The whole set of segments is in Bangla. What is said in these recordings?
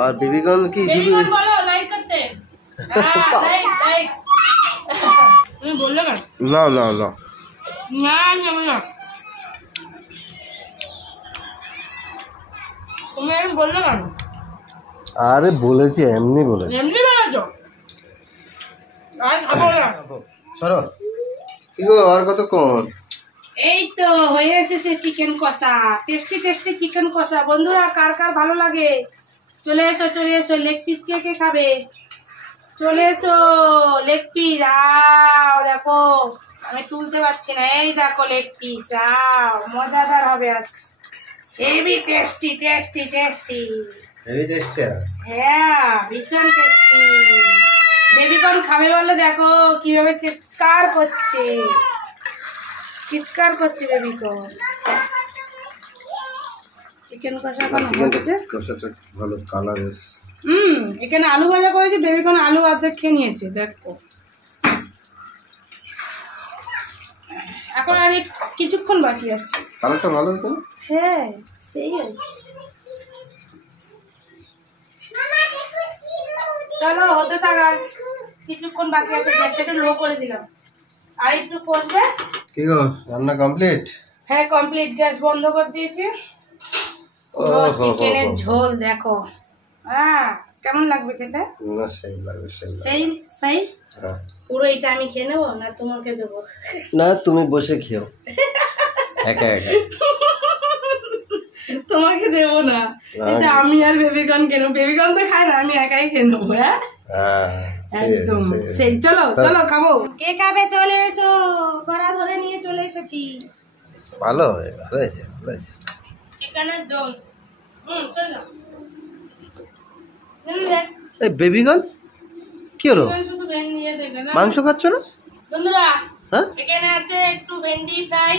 আর বেবিকর্ন কি শুধু বলো লাইক করতে লাইক লাইক তুমি বললে কেন? না না না না না তুমি এরকম বললে কেন? আরে বলেছি এমনি বলেছি। এমনি বলেছো? আর খাবো না। সরো কি গো আর কতক্ষণ? এই তো হয়ে এসেছে চিকেন কষা, টেস্টি টেস্টি চিকেন কষা। বন্ধুরা কার কার ভালো লাগে চলে এসো চলে এসো। লেগ পিস কে কে খাবে? চলে এসো লেগ পিস। আও দেখো আমি তুলতে পারছি না। এই দেখো লেগ পিস। আও মজাদার হবে আজ। Heavy tasty tasty tasty. Heavy tasty. হ্যাঁ ভীষণ টেস্টি। বেবিকর্ন খাবে বলে দেখো কিভাবে চিৎকার করছে, চিৎকার করছে বেবিকর্ন। চিকেন কষা হচ্ছে। কষাটা ভালো কালার এসে। এখানে আলু ভাজা করেছি, বেবিকর্ন আলু অর্ধেক খেয়ে নিয়েছে দেখো। এখন আর কিছুক্ষণ বাকি আছে। কালারটা ভালো হয়েছে না? হ্যাঁ সেই আছে। চলো হতে থাক, আর কিছুক্ষণ বাকি আছে। গ্যাসটা লো করে দিলাম, আর একটু কষবে। কি গো রান্না কমপ্লিট? হ্যাঁ কমপ্লিট, গ্যাস বন্ধ করে দিয়েছি। চিকেনের ঝোল দেখো। হ্যাঁ কেমন লাগবে খেতে? না সেই লাগবে সেই সেই। হ্যাঁ পুরো এটা আমি খেয়ে নেবো না তোমাকে দেবো? না তুমি বসে খেও একা একা। তোমাকে দেবো না, এটা আমি আর বেবিকর্ন কেন? বেবিকর্ন তো খায় না, আমি একাই খেয়ে নেবো। হ্যাঁ একদম সেই। চলো চলো খাবো। কে খাবে চলে এসো, গড়া ধরে নিয়ে চলে এসেছি। ভালো ভালো হয়েছে ভালো হয়েছে। চিকেনের ঝোল। চলো এই বেবিকর্ন কি হলো? শুধু ভেন্ডি মাংস খাচ্ছ না বন্ধুরা? হ্যাঁ এখানে আছে একটু ভেন্ডি ফ্রাই,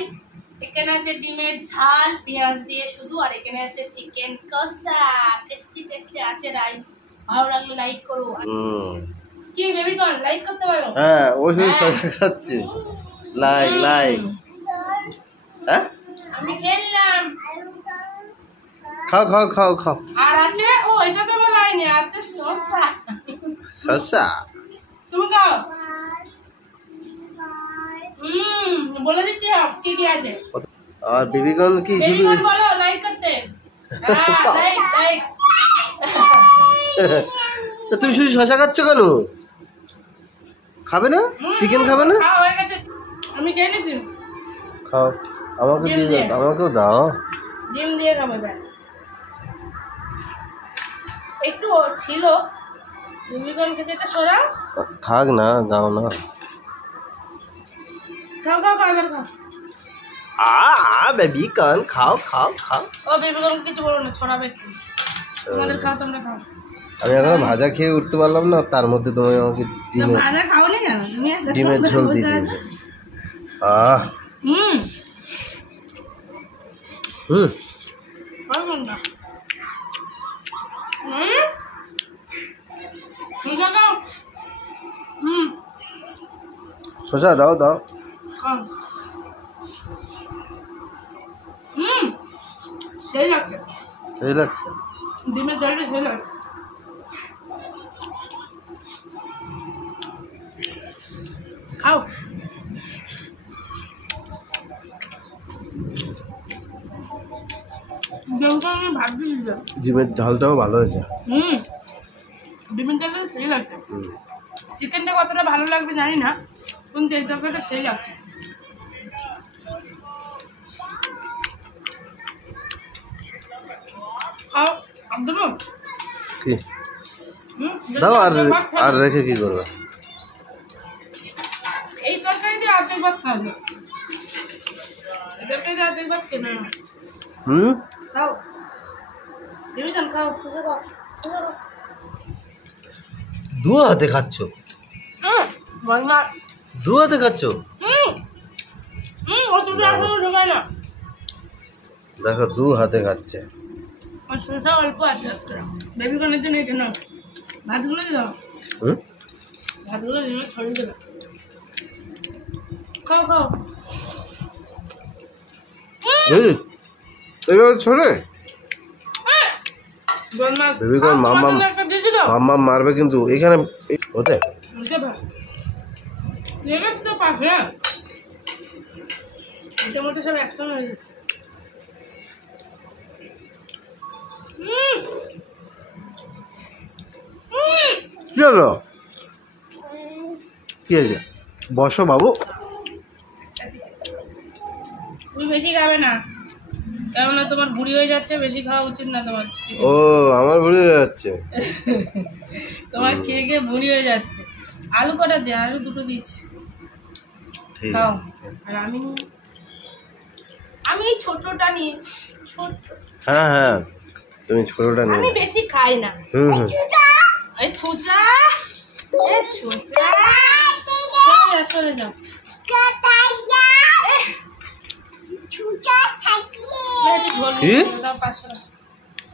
এখানে আছে ডিমের ঝাল পেঁয়াজ দিয়ে শুধু, আর এখানে আছে চিকেন কষা। টেস্টি টেস্টি আছে রাইস। ভালো লাগলে লাইক করো। কি বেবিকর্ন লাইক করতে পারো? হ্যাঁ ওই খাচ্ছি লাইক লাইক। হ্যাঁ আমি খেললাম। খাও খাও খাও খাও। আর আছে ও এটা তো বলাইনি, আছে শসা। শসা তুমি খাও। বলে দিচ্ছি কি কি আছে। আর বেবিকর্ন কি শুধু বলো লাইক করতে লাইক লাইক। তুমি শুধু শসা খাচ্ছ কেন? খাবে না? চিকেন খাবে না? হয়ে গেছে, আমি খেয়ে নিচ্ছি। খাও আমাকে দিয়ে, আমাকেও দাও। ডিম দিয়ে খাবো। একটু ছিল বেবিকর্ন খেতে, এটা সরাও। থাক না দাও না। খাও খাও খাও এবার খাও। বেবিকর্ন খাও খাও খাও। ও বেবিকর্ন কিছু বলো না, ছড়াবে একটু। তোমাদের খাও তোমরা খাও। আমি এখন ভাজা খেয়ে উঠতে পারলাম না, তার মধ্যে তুমি আমাকে ভাজা খাও না কেন? তুমি ডিমের ঝোল দিয়ে দিয়েছো। শসা দাও দাও। সেই লাগছে, সেই লাগছে। ডিমের ঝোলটা সেই লাগছে। খাও। ডিমের ঝালটাও ভালো হয়েছে। ডিমের ঝালটা সেই লাগছে। চিকেনটা কতটা ভালো লাগবে জানি না, কিন্তু এই তরকারিটা সেই লাগছে। খাও দেবো কি দাও। আর রেখে কি করবে? এই তরকারি দিয়ে অর্ধেক ভাত খাওয়া, এই তরকারি দিয়ে অর্ধেক ভাত খেয়ে না। খাও বেবিকর্ন খাও, সুজা খাও। দু হাতে খাচ্ছ? দু হাতে খাচ্ছ? দেখো দু হাতে খাচ্ছে। শসা অল্প আছে আজকে। বেবিকর্নের জন্য এটা নাও, ভাতগুলো দিয়ে দাও। ভাতগুলো দিয়ে ছড়িয়ে দেবে। খাও খাও। এইভাবে ছড়ে? বদমাস বেবিকর্ন মাম্মাম একটা দিয়েছিল মাম্মাম মারবে কিন্তু এখানে ওতে তো পাশে মোটামুটি সব একসঙ্গে হয়ে যাচ্ছে কি হলো কি হয়েছে বসো বাবু তুমি বেশি খাবে না কেননা তোমার বুড়ি হয়ে যাচ্ছে বেশি খাওয়া উচিত না তোমার ও আমার ভুলে যাচ্ছে তোমার খেয়ে খেয়ে বুড়ি হয়ে যাচ্ছে আলু কটা দিয়ে আলু দুটো দিয়েছি ঠিক খাও আছে আর আমি এই ছোটটা নিয়েছি ছোট হ্যাঁ হ্যাঁ তুমি ছোটটা আমি নিয়ে বেশি খাই না হুম হুম এই ছুচা এই ছুচা সরে যাও কি?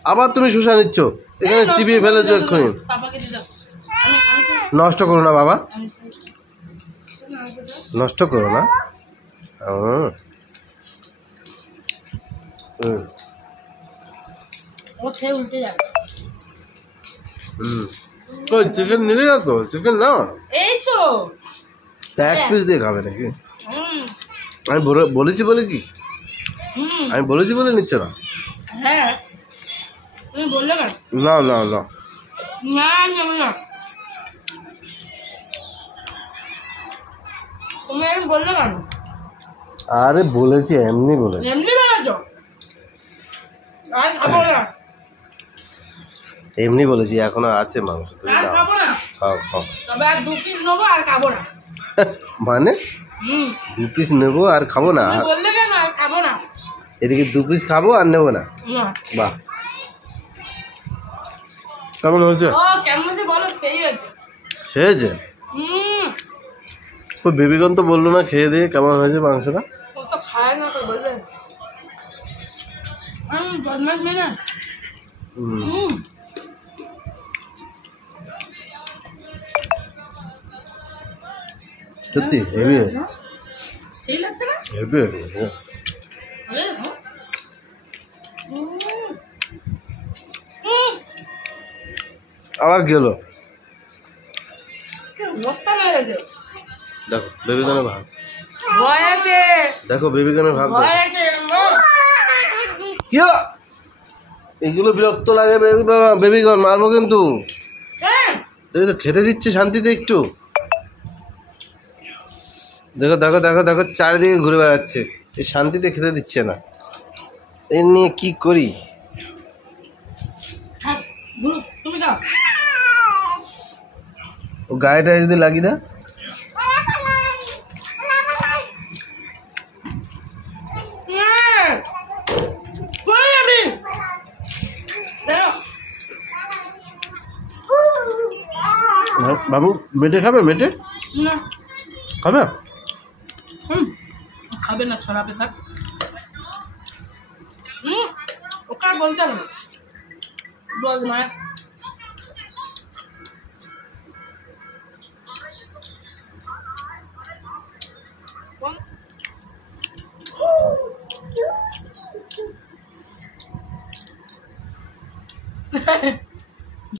আবার তুমি শুষা নিচ্ছ এখানে চিবিয়ে ফেলেছো এক্ষুনি পাপাকে দিয়ে দাও নষ্ট করো না বাবা আমি নষ্ট করো না ও খেয়ে উল্টে যাবে কই চিকেন নিলি না তো চিকেন না এই তো এক পিস দিয়ে খাবে নাকি হুম আমি বলেছি বলে কি হুম আমি বলেছি বলে নিচ্ছে না হ্যাঁ তুমি বললে কেন না না না না যাবে না তুমি এখন বললে কেন আরে বলেছি এমনি বলেছি এমনি বেড়াচ্ছ আর খাবো না এমনি বলেছি এখনো আছে মাংস তুমি আর দাও। খাবো না খাও খাও তবে আর 2 পিস নেবো আর খাবো না মানে হুম 2 পিস নেবো আর খাবো না তুমি বললে কেন আর খাবো না এদিকে 2 পিস খাবো আর নেবো না না বাহ কেমন হয়েছে ও কেমন আছে বলো সেই আছে খেয়েছে হুম তো বেবিগন তো বললো না খেয়ে দিয়ে কেমন হয়েছে মাংসটা ও তো খায় না তো বললে বদমাস মেয়ে না হুম। হুম সত্যি হেভি সেই লাগছে না হেভি হেভি আরে হ্যাঁ হুম হুম আবার গেল বস্তা হয়ে গেছে দেখো বেবিগনের ভাগ ভয় আছে দেখো বেবিগনের ভাগ ভয় দেখো। আছে কি হলো? এগুলো বিরক্ত লাগে বেবিগন মারবো কিন্তু হ্যাঁ দেখো তো খেতে দিচ্ছে শান্তিতে একটু দেখো দেখো দেখো দেখো চারিদিকে ঘুরে বেড়াচ্ছে এই শান্তিতে খেতে দিচ্ছে না এর নিয়ে কি করি হ্যাঁ গুরু তুমি যাও ও গায়েটা যদি লাগি না হ্যাঁ কই যাবি দেখো বাবু মেটে খাবে মেটে না খাবে হুম খাবে না ছড়াবে থাক ওকে আর বলতে হবে না বল না